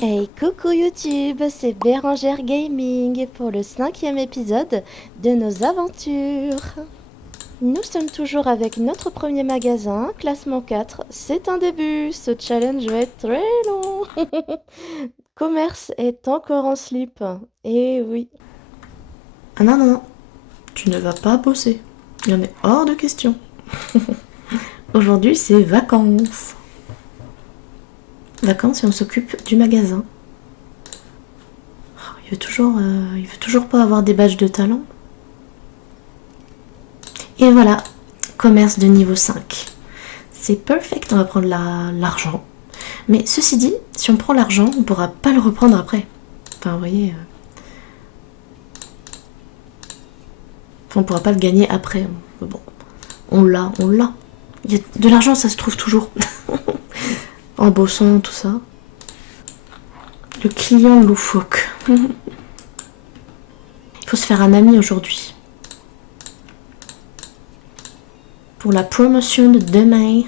Hey, coucou YouTube, c'est Bérangère Gaming pour le 5e épisode de nos aventures. Nous sommes toujours avec notre premier magasin, classement 4. C'est un début, ce challenge va être très long. Commerce est encore en slip. Eh oui. Ah non, non, non, tu ne vas pas bosser. Il y en est hors de question. Aujourd'hui, c'est vacances. Vacances et on s'occupe du magasin. Oh, il veut toujours pas avoir des badges de talent. Et voilà, commerce de niveau 5. C'est perfect, on va prendre l'argent. Mais ceci dit, si on prend l'argent, on pourra pas le reprendre après. Enfin, vous voyez... Enfin, on pourra pas le gagner après. Mais bon, on l'a, on l'a. Il y a de l'argent, ça se trouve toujours. En bossant, tout ça. Le client loufoque. Il faut se faire un ami aujourd'hui. Pour la promotion de demain.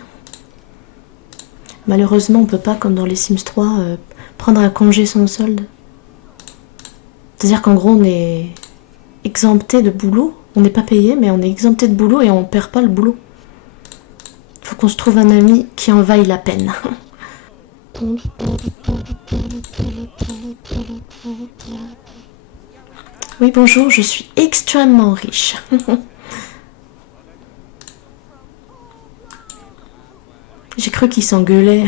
Malheureusement, on peut pas, comme dans les Sims 3, prendre un congé sans solde. C'est-à-dire qu'en gros, on est exempté de boulot. On n'est pas payé, mais on est exempté de boulot et on perd pas le boulot. Il faut qu'on se trouve un ami qui en vaille la peine. Oui, bonjour, je suis extrêmement riche. J'ai cru qu'il s'engueulait.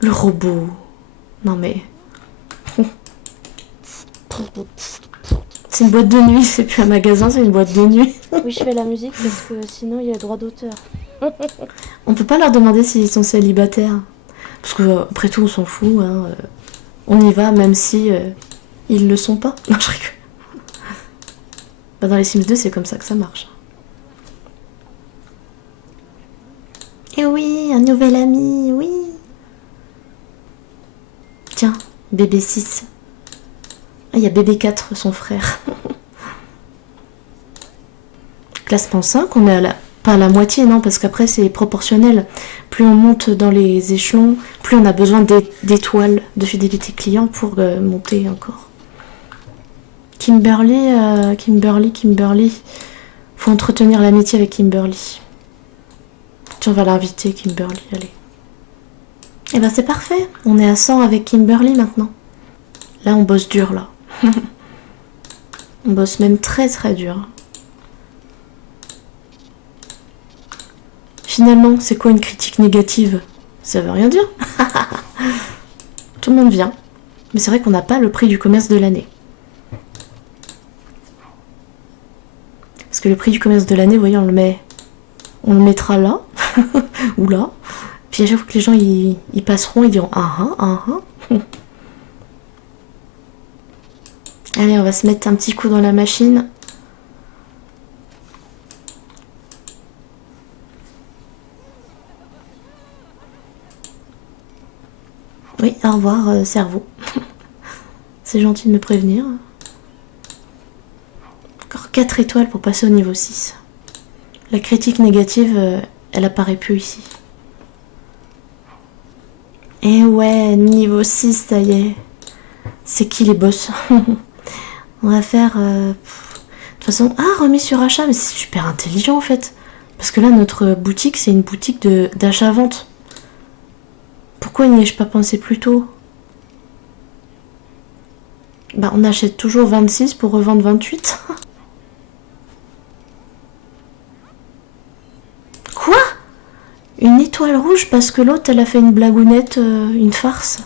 Le robot. Non mais... C'est une boîte de nuit, c'est plus un magasin, c'est une boîte de nuit. Oui, je fais la musique parce que sinon il y a droit d'auteur. On peut pas leur demander s'ils sont célibataires. Parce que, après tout, on s'en fout. Hein. On y va, même si ils le sont pas. Non, je rigole. Bah, dans les Sims 2, c'est comme ça que ça marche. Et oui, un nouvel ami, oui. Tiens, bébé 6. Ah, il y a bébé 4, son frère. Classement 5, on est pas à la moitié, non, parce qu'après c'est proportionnel. Plus on monte dans les échelons, plus on a besoin d'étoiles de fidélité client pour monter encore. Kimberly. Faut entretenir l'amitié avec Kimberly. Tiens, on va l'inviter, Kimberly, allez. Et ben c'est parfait, on est à 100 avec Kimberly maintenant. Là, on bosse dur, là. On bosse même très très dur. Finalement, c'est quoi une critique négative? Ça veut rien dire. Tout le monde vient. Mais c'est vrai qu'on n'a pas le prix du commerce de l'année. Parce que le prix du commerce de l'année, vous voyez, on le mettra là, ou là. Puis à chaque fois que les gens ils passeront, ils diront ah. Allez, on va se mettre un petit coup dans la machine. Oui, au revoir, cerveau. C'est gentil de me prévenir. Encore 4 étoiles pour passer au niveau 6. La critique négative, elle apparaît plus ici. Et ouais, niveau 6, ça y est. C'est qui les boss? On va faire... de toute façon... Ah, remis sur achat, mais c'est super intelligent en fait. Parce que là, notre boutique, c'est une boutique d'achat-vente. Pourquoi n'y ai-je pas pensé plus tôt? Bah, on achète toujours 26 pour revendre 28. Quoi? Une étoile rouge parce que l'autre, elle a fait une blagounette, une farce.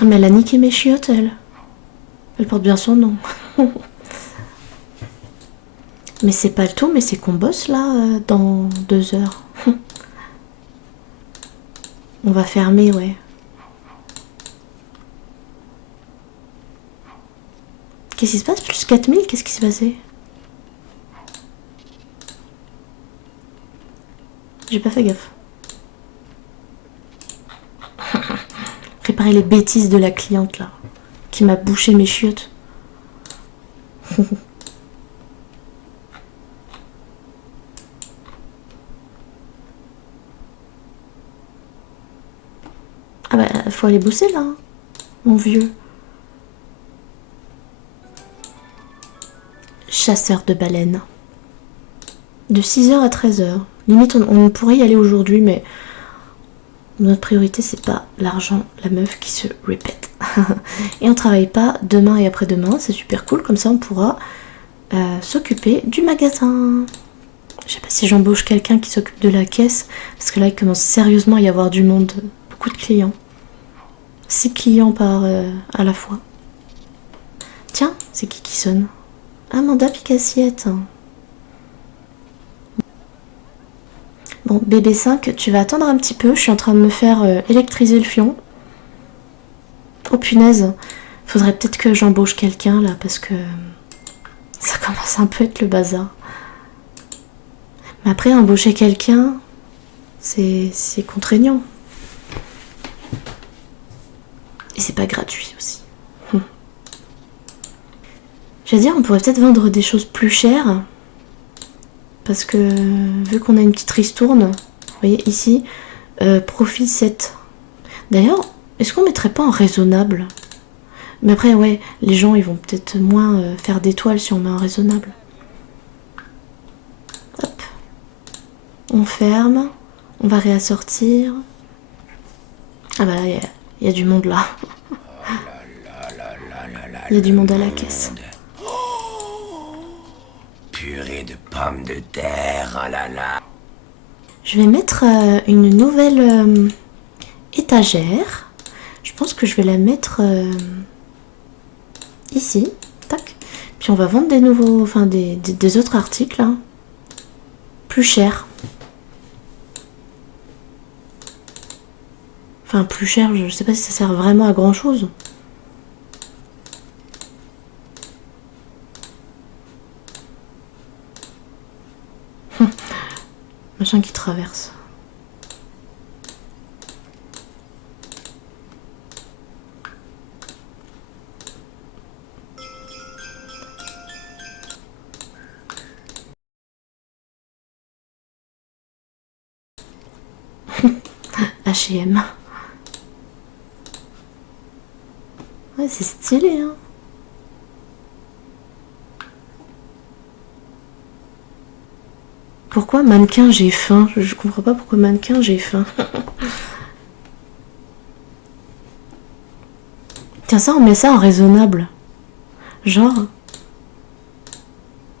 Ah, mais elle a niqué mes chiottes, elle. Elle porte bien son nom. Mais c'est pas le tout, mais c'est qu'on bosse là, dans 2 heures. On va fermer, ouais. Qu'est-ce qui se passe? Plus 4000? Qu'est-ce qui s'est passé? J'ai pas fait gaffe. Réparer les bêtises de la cliente là, qui m'a bouché mes chiottes. Ah bah, faut aller bosser là, hein, mon vieux. Chasseur de baleines. De 6h à 13h. Limite, on pourrait y aller aujourd'hui, mais notre priorité, c'est pas l'argent, la meuf qui se répète. Et on travaille pas demain et après-demain, c'est super cool, comme ça on pourra s'occuper du magasin. Je sais pas si j'embauche quelqu'un qui s'occupe de la caisse, parce que là il commence sérieusement à y avoir du monde, beaucoup de clients. 6 clients à la fois. Tiens, c'est qui sonne? Amanda Picassiette. Bon, bébé 5, tu vas attendre un petit peu, je suis en train de me faire électriser le fion. Oh punaise, faudrait peut-être que j'embauche quelqu'un là, parce que ça commence un peu à être le bazar. Mais après, embaucher quelqu'un, c'est contraignant. Et c'est pas gratuit aussi. J'allais dire, on pourrait peut-être vendre des choses plus chères. Parce que, vu qu'on a une petite ristourne, vous voyez ici, profit 7. D'ailleurs, est-ce qu'on mettrait pas en raisonnable? Mais après, ouais, les gens, ils vont peut-être moins faire d'étoiles si on met en raisonnable. Hop. On ferme. On va réassortir. Ah bah là, il y a du monde là. Il y a du monde à la caisse. Purée de pommes de terre, oh là là. Je vais mettre une nouvelle étagère. Je pense que je vais la mettre ici. Tac. Puis on va vendre des nouveaux, enfin des autres articles. Hein. Plus chers. Enfin, plus cher, je sais pas si ça sert vraiment à grand chose. Machin qui traverse. H&M. Ouais, c'est stylé, hein. Pourquoi mannequin j'ai faim? Je comprends pas pourquoi mannequin j'ai faim. Tiens, ça on met ça en raisonnable. Genre,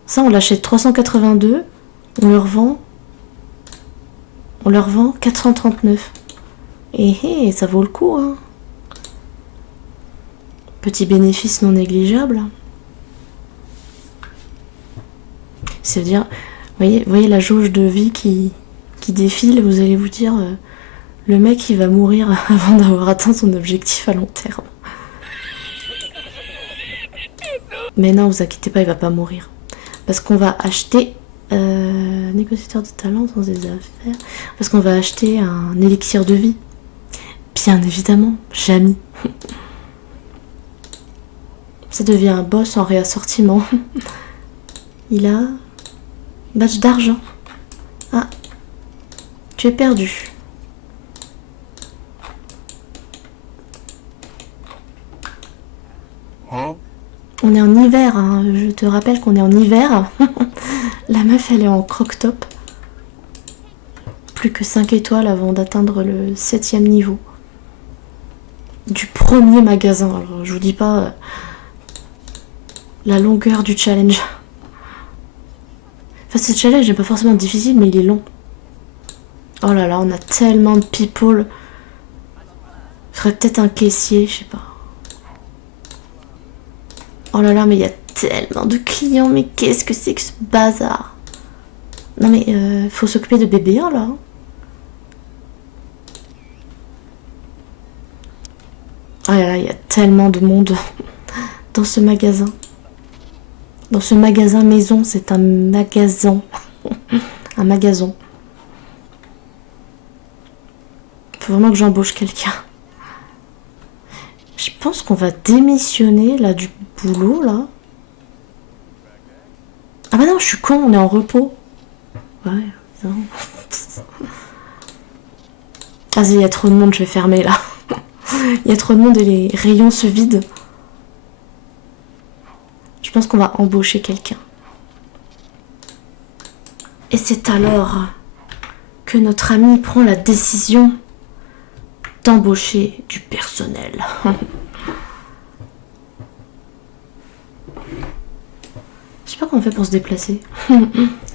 ça on l'achète 382, on leur vend 439. Et ça vaut le coup, hein. Petit bénéfice non négligeable. C'est-à-dire, voyez la jauge de vie qui défile, vous allez vous dire, le mec il va mourir avant d'avoir atteint son objectif à long terme. Mais non, vous inquiétez pas, il va pas mourir. Parce qu'on va acheter, négociateur de talent sans des affaires, parce qu'on va acheter un élixir de vie. Bien évidemment, jamais. Ça devient un boss en réassortiment. Il a badge d'argent. Ah, tu es perdu. Hein? On est en hiver, hein. Je te rappelle qu'on est en hiver. La meuf, elle est en croc-top. Plus que 5 étoiles avant d'atteindre le 7e niveau. Du premier magasin. Alors, je vous dis pas la longueur du challenge. Enfin, ce challenge n'est pas forcément difficile, mais il est long. Oh là là, on a tellement de people. Il faudrait peut-être un caissier, je sais pas. Oh là là, mais il y a tellement de clients, mais qu'est-ce que c'est que ce bazar? Non mais, faut s'occuper de bébé, hein, là. Oh là là, il y a tellement de monde dans ce magasin. Dans ce magasin maison, c'est un magasin. Un magasin. Faut vraiment que j'embauche quelqu'un. Je pense qu'on va démissionner là du boulot là. Ah bah non, je suis con, on est en repos. Ouais, non. Vas-y, il y a trop de monde, je vais fermer là. Il y a trop de monde et les rayons se vident. Je pense qu'on va embaucher quelqu'un. Et c'est alors que notre ami prend la décision d'embaucher du personnel. Je sais pas comment on fait pour se déplacer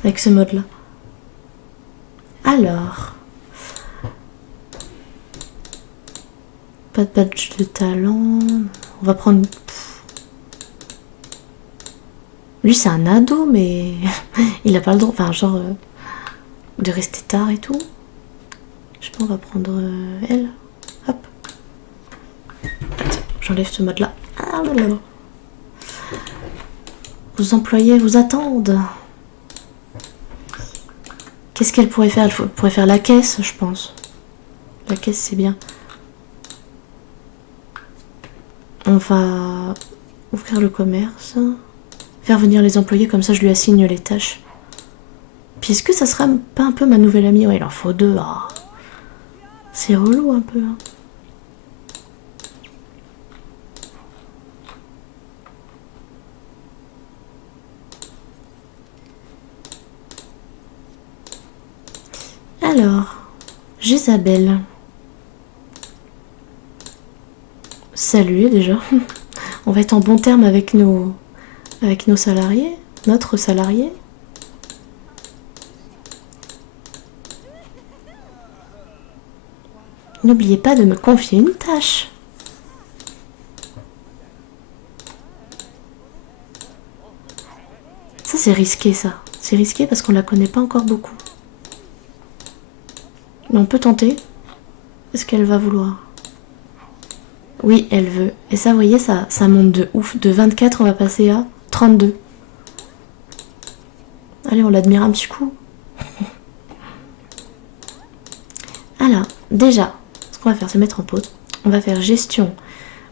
avec ce mode là. Alors, pas de badge de talent. On va prendre... Lui c'est un ado mais il a pas le droit, enfin genre de rester tard et tout. Je sais pas, on va prendre elle. Hop. Attends, j'enlève ce mode là. Ah là là. Vos employés vous attendent. Qu'est-ce qu'elle pourrait faire? Elle pourrait faire la caisse, je pense. La caisse, c'est bien. On va ouvrir le commerce. Faire venir les employés, comme ça je lui assigne les tâches. Puis est-ce que ça sera pas un peu ma nouvelle amie? Ouais, il en faut deux. Oh. C'est relou un peu. Hein. Alors, Jézabel. Salut déjà. On va être en bon terme avec nos salariés, notre salarié. N'oubliez pas de me confier une tâche. Ça c'est risqué ça. C'est risqué parce qu'on la connaît pas encore beaucoup. Mais on peut tenter. Est-ce qu'elle va vouloir? Oui, elle veut. Et ça, vous voyez, ça monte de ouf. De 24, on va passer à 32. Allez, on l'admire un petit coup. Alors, déjà, ce qu'on va faire, c'est mettre en pause. On va faire gestion.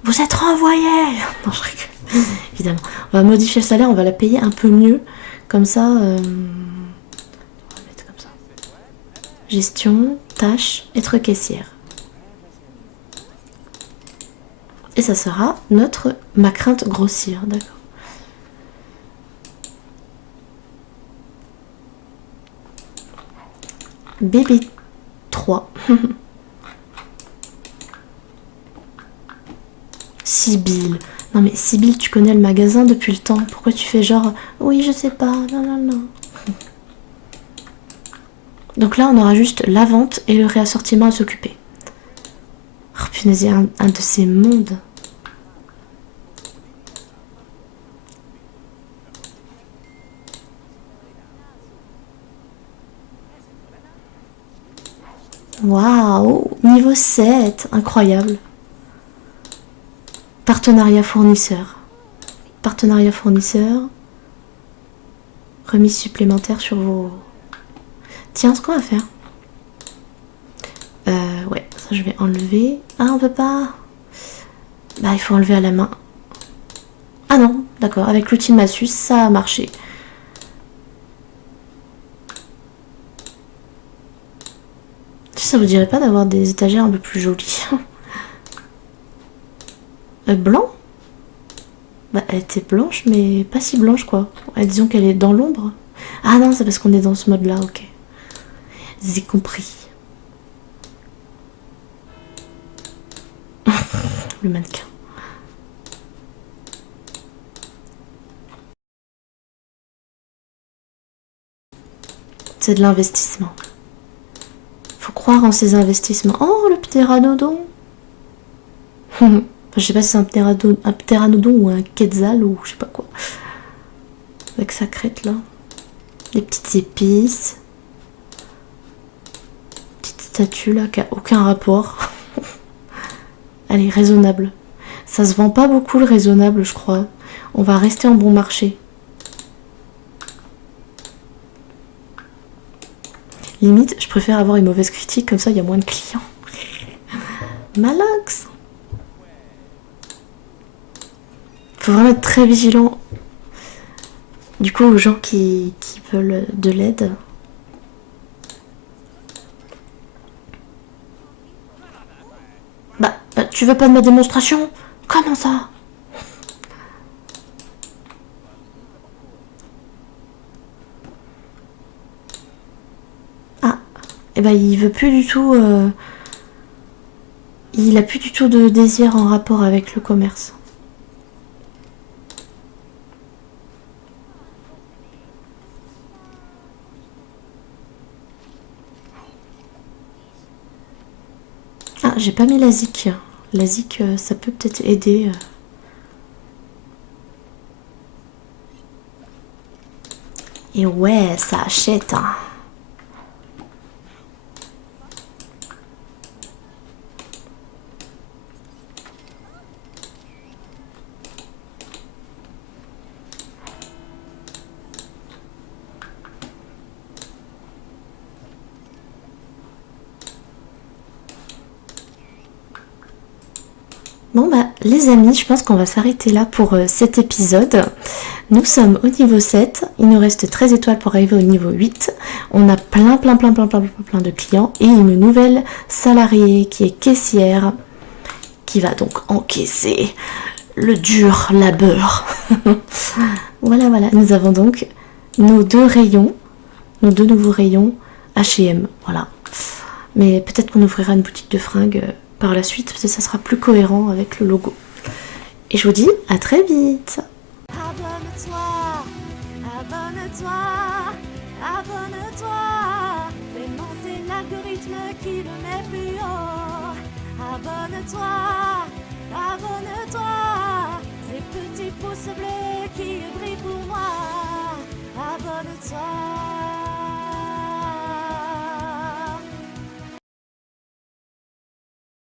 Vous êtes renvoyé. Non, je rigole. Évidemment. On va modifier le salaire, on va la payer un peu mieux. Comme ça, on va mettre comme ça. Gestion, tâche, être caissière. Et ça sera ma crainte grossir, d'accord. Bébé 3. Sibylle. Non mais Sibylle, tu connais le magasin depuis le temps. Pourquoi tu fais genre oui, je sais pas. Non, non, non. Donc là, on aura juste la vente et le réassortiment à s'occuper. Oh punaise, il y a un de ces mondes. Waouh, niveau 7, incroyable. Partenariat fournisseur. Partenariat fournisseur. Remise supplémentaire sur vos... Tiens, ce qu'on va faire. Ouais, ça je vais enlever. Ah, on peut pas. Bah, il faut enlever à la main. Ah non, d'accord, avec l'outil de Massus, ça a marché. Ça vous dirait pas d'avoir des étagères un peu plus jolies? Blanc? Bah, elle était blanche, mais pas si blanche, quoi. Disons qu'elle est dans l'ombre. Ah non, c'est parce qu'on est dans ce mode-là, ok. J'ai compris. Le mannequin. C'est de l'investissement. Faut croire en ces investissements. Oh, le ptéranodon. Je sais pas si c'est un ptéranodon ou un quetzal ou je sais pas quoi. Avec sa crête là. Des petites épices. Petite statue là qui a aucun rapport. Elle est raisonnable. Ça se vend pas beaucoup le raisonnable, je crois. On va rester en bon marché. Limite, je préfère avoir une mauvaise critique, comme ça il y a moins de clients. Malax. Faut vraiment être très vigilant. Du coup, aux gens qui veulent de l'aide. Tu veux pas de ma démonstration? Comment ça? Ah, et ben il veut plus du tout... Il a plus du tout de désir en rapport avec le commerce. Ah, j'ai pas mis la zik. La zik, ça peut peut-être aider. Et ouais, ça achète. Hein. Bon bah les amis, je pense qu'on va s'arrêter là pour cet épisode. Nous sommes au niveau 7, il nous reste 13 étoiles pour arriver au niveau 8. On a plein de clients et une nouvelle salariée qui est caissière qui va donc encaisser le dur labeur. Voilà, nous avons donc nos deux rayons, nos deux nouveaux rayons H&M, voilà. Mais peut-être qu'on ouvrira une boutique de fringues par la suite, parce que ça sera plus cohérent avec le logo. Et je vous dis à très vite. Abonne-toi, abonne-toi, abonne-toi. Fais monter l'algorithme qui le met plus haut. Abonne-toi, abonne-toi. Ces petits pouces bleus